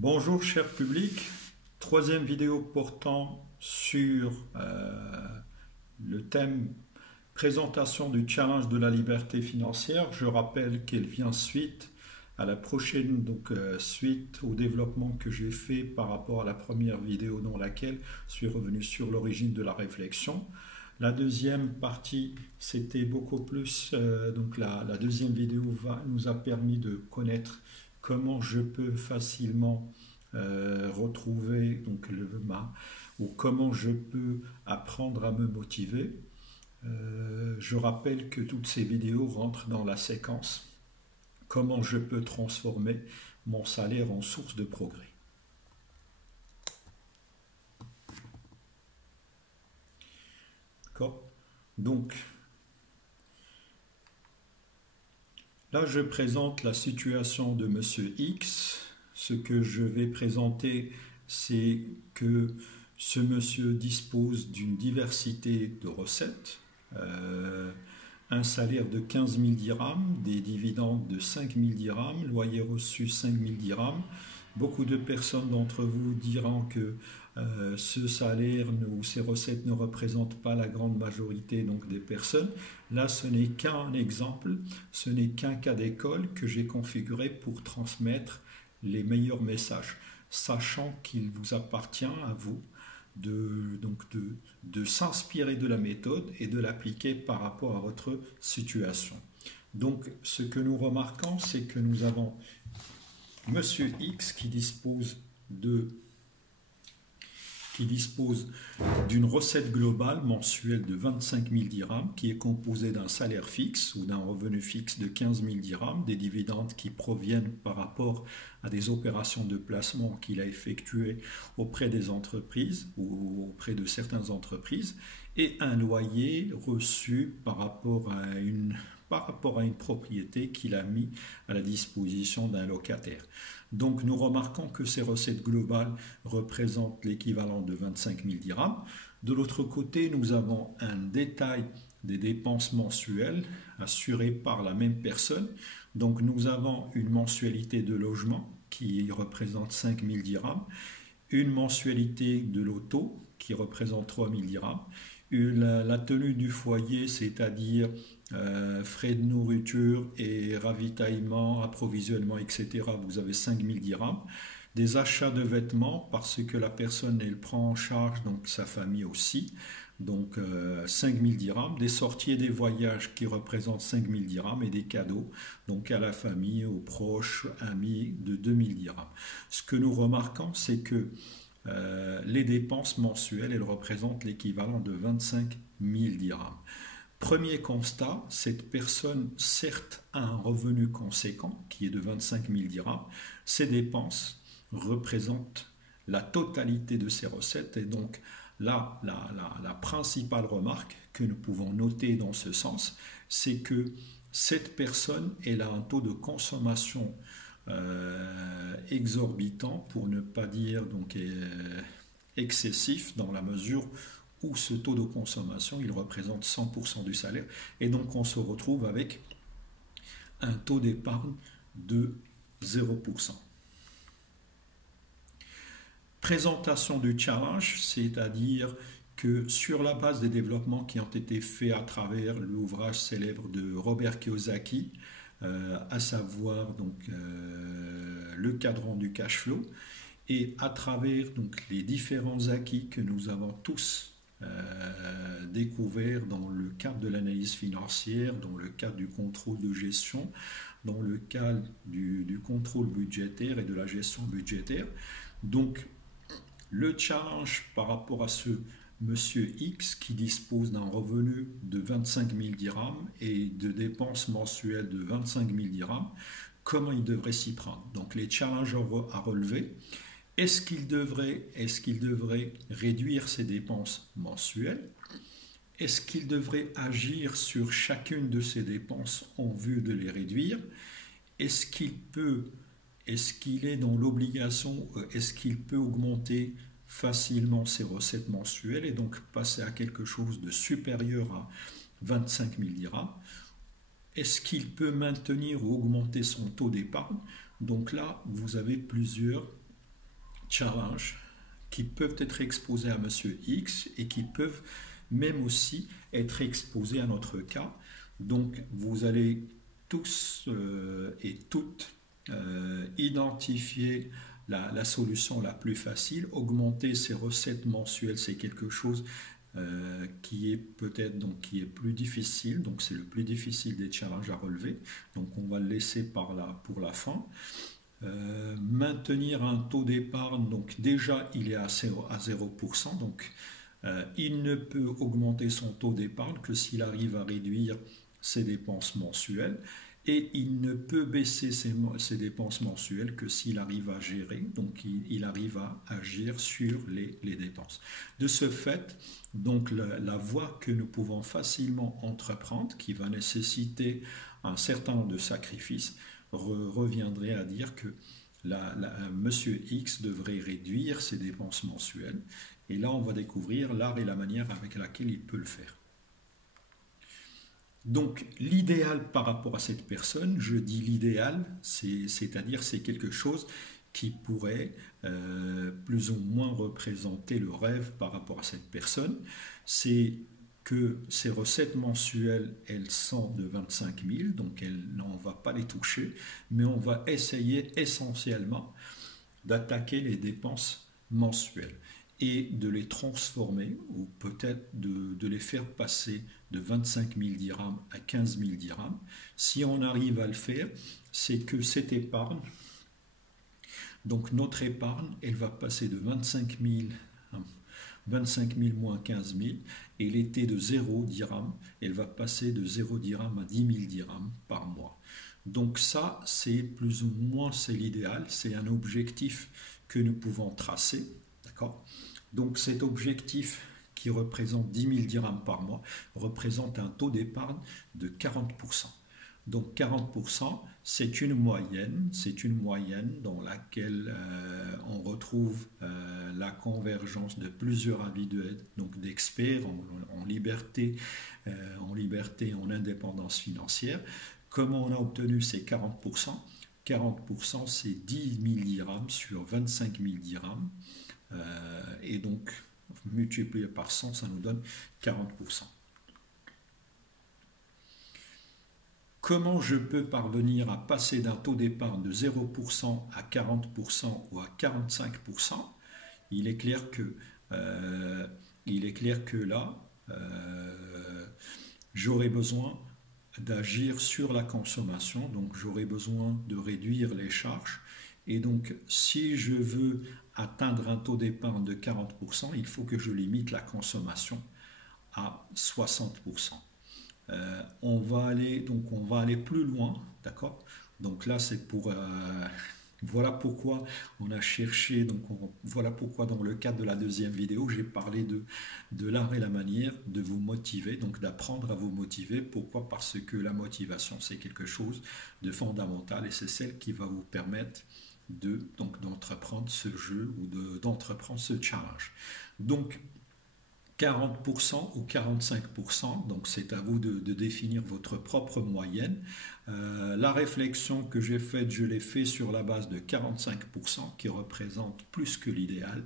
Bonjour cher public, troisième vidéo portant sur le thème présentation du challenge de la liberté financière. Je rappelle qu'elle vient suite à la prochaine, suite au développement que j'ai fait par rapport à la première vidéo dans laquelle je suis revenu sur l'origine de la réflexion. La deuxième partie, c'était beaucoup plus, la deuxième vidéo nous a permis de connaître comment je peux facilement retrouver ou comment je peux apprendre à me motiver. Je rappelle que toutes ces vidéos rentrent dans la séquence comment je peux transformer mon salaire en source de progrès. D'accord? Donc, là, je présente la situation de Monsieur X. Ce que je vais présenter, c'est que ce monsieur dispose d'une diversité de recettes, un salaire de 15 000 dirhams, des dividendes de 5 000 dirhams, loyer reçu 5 000 dirhams. Beaucoup de personnes d'entre vous diront que ce salaire ou ces recettes ne représentent pas la grande majorité des personnes. Là, ce n'est qu'un exemple, ce n'est qu'un cas d'école que j'ai configuré pour transmettre les meilleurs messages, sachant qu'il vous appartient à vous de s'inspirer de la méthode et de l'appliquer par rapport à votre situation. Donc, ce que nous remarquons, c'est que nous avons Monsieur X qui dispose d'une recette globale mensuelle de 25 000 dirhams qui est composée d'un salaire fixe ou d'un revenu fixe de 15 000 dirhams, des dividendes qui proviennent par rapport à des opérations de placement qu'il a effectuées auprès des entreprises ou auprès de certaines entreprises, et un loyer reçu par rapport à une propriété qu'il a mis à la disposition d'un locataire. Donc nous remarquons que ces recettes globales représentent l'équivalent de 25 000 dirhams. De l'autre côté, nous avons un détail des dépenses mensuelles assurées par la même personne. Donc nous avons une mensualité de logement qui représente 5 000 dirhams, une mensualité de l'auto qui représente 3 000 dirhams, la tenue du foyer, c'est-à-dire frais de nourriture et ravitaillement, approvisionnement, etc. Vous avez 5 000 dirhams. Des achats de vêtements parce que la personne elle prend en charge donc sa famille aussi. Donc 5 000 dirhams. Des sorties et des voyages qui représentent 5 000 dirhams et des cadeaux donc à la famille, aux proches, amis de 2 000 dirhams. Ce que nous remarquons, c'est que les dépenses mensuelles, elles représentent l'équivalent de 25 000 dirhams. Premier constat, cette personne, certes, a un revenu conséquent, qui est de 25 000 dirhams. Ses dépenses représentent la totalité de ses recettes. Et donc, là, la principale remarque que nous pouvons noter dans ce sens, c'est que cette personne, elle a un taux de consommation exorbitant, pour ne pas dire excessif, dans la mesure où ce taux de consommation, il représente 100% du salaire. Et donc, on se retrouve avec un taux d'épargne de 0%. Présentation du challenge, c'est-à-dire que sur la base des développements qui ont été faits à travers l'ouvrage célèbre de Robert Kiyosaki, à savoir le cadran du cash flow, et à travers les différents acquis que nous avons tous découvert dans le cadre de l'analyse financière, dans le cadre du contrôle de gestion, dans le cadre du contrôle budgétaire et de la gestion budgétaire. Donc, le challenge par rapport à ce Monsieur X qui dispose d'un revenu de 25 000 dirhams et de dépenses mensuelles de 25 000 dirhams, comment il devrait s'y prendre? Donc, les challenges à relever. Est-ce qu'il devrait réduire ses dépenses mensuelles? Est-ce qu'il devrait agir sur chacune de ses dépenses en vue de les réduire? Est-ce qu'il est dans l'obligation, est-ce qu'il peut augmenter facilement ses recettes mensuelles et donc passer à quelque chose de supérieur à 25 000 dirhams? Est-ce qu'il peut maintenir ou augmenter son taux d'épargne? Donc là, vous avez plusieurs challenges qui peuvent être exposés à Monsieur X et qui peuvent même aussi être exposés à notre cas. Donc vous allez tous et toutes identifier la solution la plus facile. Augmenter ses recettes mensuelles, c'est quelque chose qui est peut-être donc qui est plus difficile, donc c'est le plus difficile des challenges à relever, donc on va le laisser par là pour la fin. Maintenir un taux d'épargne, donc déjà il est à 0%, donc il ne peut augmenter son taux d'épargne que s'il arrive à réduire ses dépenses mensuelles, et il ne peut baisser ses dépenses mensuelles que s'il arrive à gérer, donc il arrive à agir sur les dépenses. De ce fait, donc la voie que nous pouvons facilement entreprendre, qui va nécessiter un certain nombre de sacrifices, reviendrait à dire que Monsieur X devrait réduire ses dépenses mensuelles, et là on va découvrir l'art et la manière avec laquelle il peut le faire. Donc l'idéal par rapport à cette personne, je dis l'idéal, c'est-à-dire c'est quelque chose qui pourrait plus ou moins représenter le rêve par rapport à cette personne, c'est que ses recettes mensuelles, elles sont de 25 000, donc on ne va pas les toucher, mais on va essayer essentiellement d'attaquer les dépenses mensuelles et de les transformer, ou peut-être de les faire passer de 25 000 dirhams à 15 000 dirhams. Si on arrive à le faire, c'est que cette épargne, donc notre épargne, elle va passer de 25 000 moins 15 000, et elle était de 0 dirham, elle va passer de 0 dirham à 10 000 dirhams par mois. Donc ça, c'est plus ou moins c'est l'idéal, c'est un objectif que nous pouvons tracer, d'accord? Donc cet objectif qui représente 10 000 dirhams par mois représente un taux d'épargne de 40%. Donc 40%, c'est une moyenne dans laquelle on retrouve la convergence de plusieurs avis donc d'experts en liberté, en indépendance financière. Comment on a obtenu ces 40%? 40%, c'est 10 000 dirhams sur 25 000 dirhams. Et donc, multiplié par 100, ça nous donne 40%. Comment je peux parvenir à passer d'un taux d'épargne de 0% à 40% ou à 45%? Il est clair que là, j'aurai besoin d'agir sur la consommation, donc j'aurai besoin de réduire les charges. Et donc, si je veux atteindre un taux d'épargne de 40%, il faut que je limite la consommation à 60%. On va aller plus loin, d'accord? Donc là, c'est pour voilà pourquoi on a cherché, voilà pourquoi dans le cadre de la deuxième vidéo, j'ai parlé de l'art et la manière de vous motiver, donc d'apprendre à vous motiver. Pourquoi? Parce que la motivation, c'est quelque chose de fondamental et c'est celle qui va vous permettre d'entreprendre ce jeu ou d'entreprendre ce challenge. Donc 40% ou 45%, donc c'est à vous de définir votre propre moyenne. La réflexion que j'ai faite, je l'ai fait sur la base de 45% qui représente plus que l'idéal.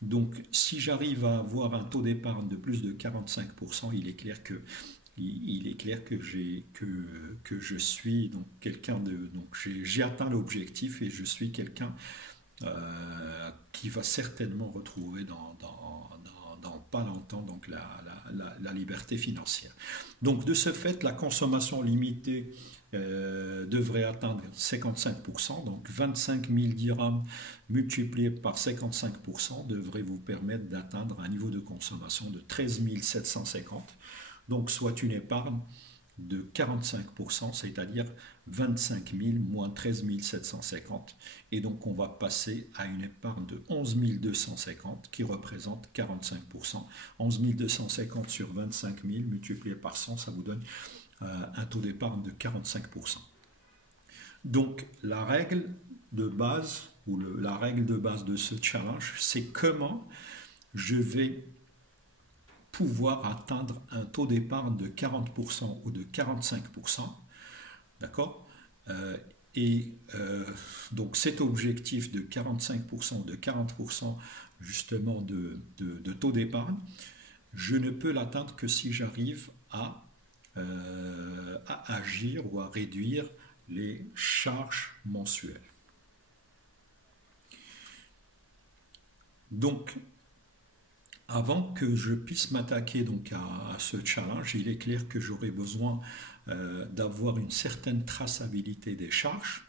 Donc si j'arrive à avoir un taux d'épargne de plus de 45%, il est clair que je suis donc quelqu'un j'ai atteint l'objectif et je suis quelqu'un qui va certainement retrouver dans pas longtemps donc la liberté financière. Donc de ce fait, la consommation limitée devrait atteindre 55%, donc 25 000 dirhams multipliés par 55% devrait vous permettre d'atteindre un niveau de consommation de 13 750, donc soit une épargne de 45%, c'est-à-dire 25 000 moins 13 750. Et donc on va passer à une épargne de 11 250 qui représente 45%. 11 250 sur 25 000 multiplié par 100, ça vous donne un taux d'épargne de 45%. Donc la règle de base, la règle de base de ce challenge, c'est comment je vais pouvoir atteindre un taux d'épargne de 40% ou de 45%, d'accord? Et donc cet objectif de 45%, de 40% justement de taux d'épargne, je ne peux l'atteindre que si j'arrive à agir ou à réduire les charges mensuelles. Donc, avant que je puisse m'attaquer donc à ce challenge, il est clair que j'aurai besoin d'avoir une certaine traçabilité des charges.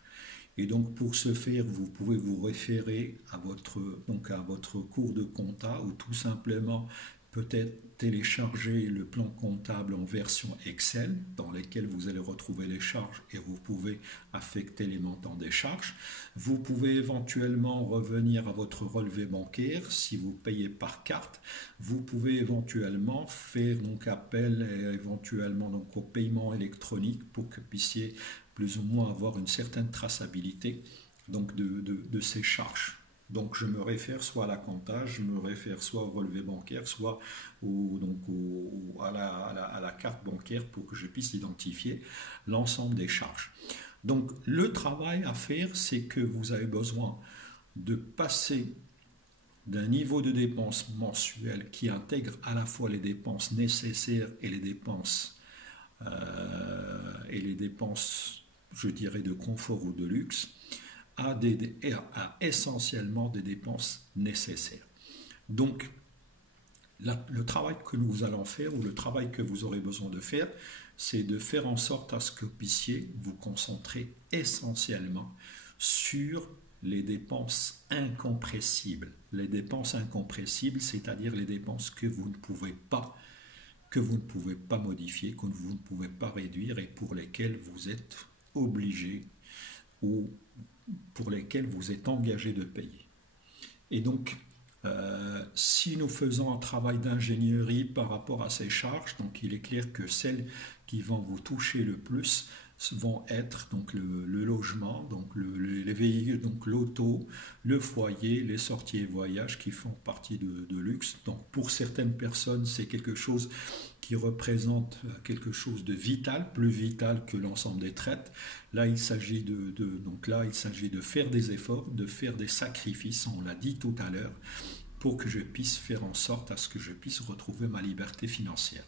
Et donc pour ce faire, vous pouvez vous référer à votre cours de compta ou tout simplement peut-être télécharger le plan comptable en version Excel dans lequel vous allez retrouver les charges et vous pouvez affecter les montants des charges. Vous pouvez éventuellement revenir à votre relevé bancaire si vous payez par carte. Vous pouvez éventuellement faire donc appel éventuellement donc au paiement électronique pour que vous puissiez plus ou moins avoir une certaine traçabilité donc de ces charges. Donc je me réfère soit à la compta, je me réfère soit au relevé bancaire, soit à la carte bancaire pour que je puisse identifier l'ensemble des charges. Donc le travail à faire, c'est que vous avez besoin de passer d'un niveau de dépenses mensuelles qui intègre à la fois les dépenses nécessaires et les dépenses, je dirais, de confort ou de luxe, à essentiellement des dépenses nécessaires. Donc, le travail que nous allons faire, ou le travail que vous aurez besoin de faire, c'est de faire en sorte à ce que vous puissiez vous concentrer essentiellement sur les dépenses incompressibles. Les dépenses incompressibles, c'est-à-dire les dépenses que vous ne pouvez pas modifier, que vous ne pouvez pas réduire et pour lesquelles vous êtes obligé ou pour lesquels vous êtes engagé de payer. Et donc, si nous faisons un travail d'ingénierie par rapport à ces charges, donc il est clair que celles qui vont vous toucher le plus vont être donc le logement, donc les véhicules, donc l'auto, le foyer, les sorties et voyages qui font partie de luxe. Donc pour certaines personnes, c'est quelque chose qui représente quelque chose de vital, plus vital que l'ensemble des traites. Là, il s'agit de faire des efforts, de faire des sacrifices, on l'a dit tout à l'heure, pour que je puisse faire en sorte à ce que je puisse retrouver ma liberté financière.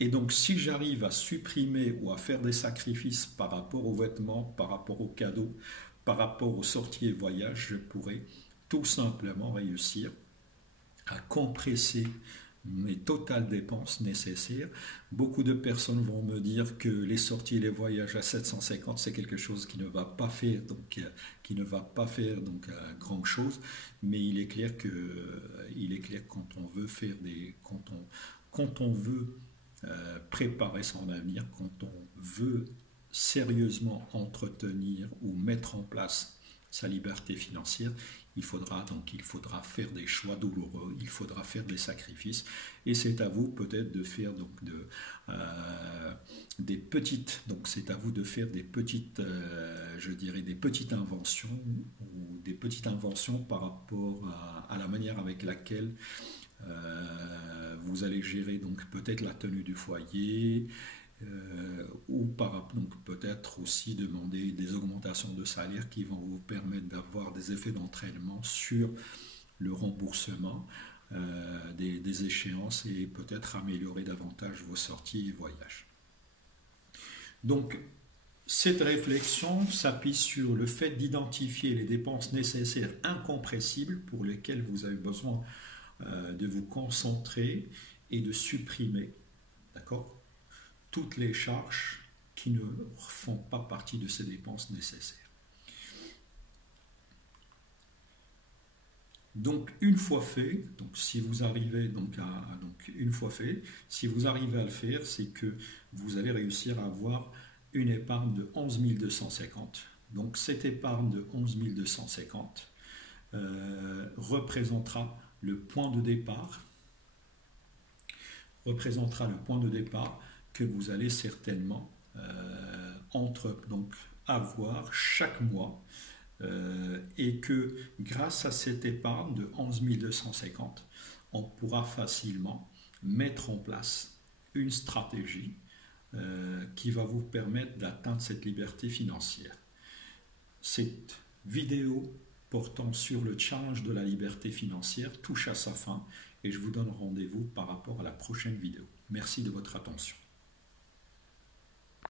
Et donc, si j'arrive à supprimer ou à faire des sacrifices par rapport aux vêtements, par rapport aux cadeaux, par rapport aux sorties et voyages, je pourrais tout simplement réussir à compresser mes totales dépenses nécessaires. Beaucoup de personnes vont me dire que les sorties et les voyages à 750, c'est quelque chose qui ne va pas faire, grand chose, mais il est clair que quand on veut préparer son avenir, quand on veut sérieusement entretenir ou mettre en place sa liberté financière, il faudra faire des choix douloureux, il faudra faire des sacrifices, et c'est à vous peut-être de faire des petites inventions ou des petites inventions par rapport à la manière avec laquelle vous allez gérer donc peut-être la tenue du foyer, donc peut-être aussi demander des augmentations de salaire qui vont vous permettre d'avoir des effets d'entraînement sur le remboursement des échéances et peut-être améliorer davantage vos sorties et voyages. Donc, cette réflexion s'appuie sur le fait d'identifier les dépenses nécessaires incompressibles pour lesquelles vous avez besoin de vous concentrer et de supprimer, d'accord, toutes les charges qui ne font pas partie de ces dépenses nécessaires. Donc une fois fait, si vous arrivez à le faire, c'est que vous allez réussir à avoir une épargne de 11 250. Donc cette épargne de 11 250 représentera le point de départ que vous allez certainement avoir chaque mois, et que grâce à cette épargne de 11 250, on pourra facilement mettre en place une stratégie qui va vous permettre d'atteindre cette liberté financière. cette vidéo portant sur le challenge de la liberté financière touche à sa fin et je vous donne rendez-vous par rapport à la prochaine vidéo. Merci de votre attention.